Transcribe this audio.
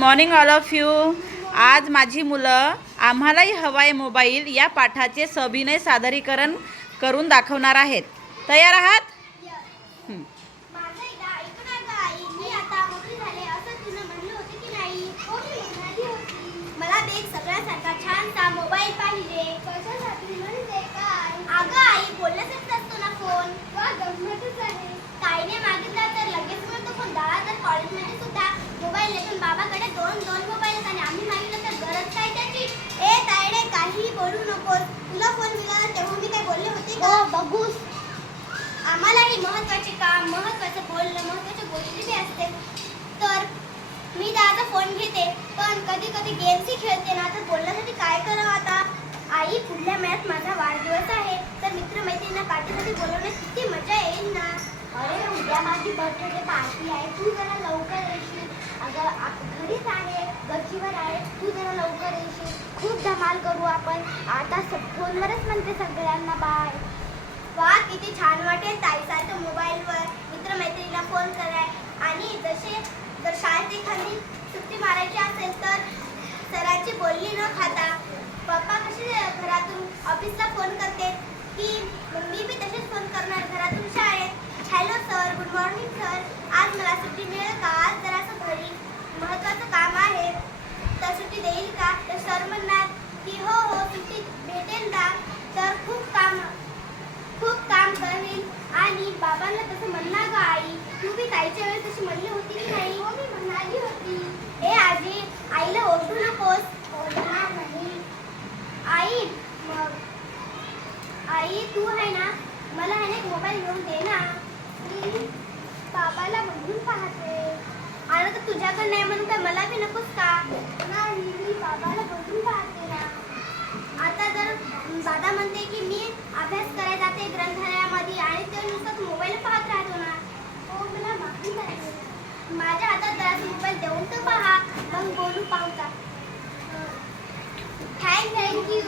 Morning all of you. आज माझी मुलं आम्हालाही हवाय मोबाईल या पाठाचे सविनय सादरीकरण करून दाखवणार आहेत. तयार आहात? हं. छानसा मोबाईल पाहिजे आहे का आई? मी आता मोठी झाले असं तुला म्हणलं होते की नाही? हो मी म्हणाली होती. मला ते एक सगळ्यासारखा छानसा मोबाईल पाहिजे कशासाठी म्हणजे काय अगं आई बोलण्यासाठी असतो ना फोन वा गंमतच आहे ताईने मागितला तर लगेच मिळतो फोन दादा तर कॉलेजमध्ये सुद्धा मोबाईल घेऊन बाबाकडे दोन दोन मोबाईल आणि आम्ही मागितलं तर गरज काय त्याची? ए ताईडे काहीही बोलू नकोस. तुला फोन मिळाला तेव्हा मी काय बोलले होते का? बघूस. आम्हालाही महत्त्वाचे काम महत्वाचं बोलणं महत्वाची गोष्टी बी असते. तर मी दादा फोन घेते. पण कधी कधी गेम्सही खेळते ना तर बोलण्यासाठी काय करावं आता? आई पुढल्या महिन्यात माझा वाढदिवस आहे. तर मित्रमैत्रिणींना पार्टीसाठी बोलवण्यात किती मजा येईल ना? अरे उद्या माझी बर्थडे पार्टी आहे. तू जरा लवकर येशील. अगं घरीच आहे गच्चीवर आहे. तू जरा लवकर येशील. खूप धमाल करू आपण. आता स- फोनवरच म्हणते सगळ्यांना बाय वा किती छान वाटेल ताईसारखं मोबाईलवर. मित्रमैत्रिणीला फोन कराय. आणि जसे जर शाळेत एखादी सुट्टी मारायची असेल तर सरांची बोलली न खाता. पप्पा कसे घरातून ऑफिसला फोन करते? की मम्मी मी बी तसेच फोन करणार घरातून शाळेत hello sir good morning sir आज मला सुट्टी मिळेल का आज जरासं घरी महत्त्वाचं काम आहे तर सुट्टी देईल का तर सर म्हणणार की हो हो सुट्टी भेटेल ना तर खूप काम खूप काम करेल आणि बाबांना तसं म्हणणार ग आई. तू बी ताईच्या वेळेस तशी म्हणली होती की नाही? हो मी म्हणाली होती. ए आजी आईला ओरडू नकोस. ओरडणार नाही. आई मग? आई तू आहे ना? मला आहे ना एक मोबाईल घेऊन दे ना. मी बाबाला म्हणून पाहते. आणि तर तुझ्याकडे नाही म्हणून तर मला बी नकोस का? नाही मी बाबाला बघून पाहते ना. आता जर दादा म्हणते की मी अभ्यास करायला जाते ग्रंथालयामध्ये आणि ते नुसतं मोबाईल पाहत राहतो ना हो मला माहिती आहे माझ्या हातात जरा मोबाईल देऊन तर पहा बोलू थँक थँक्यू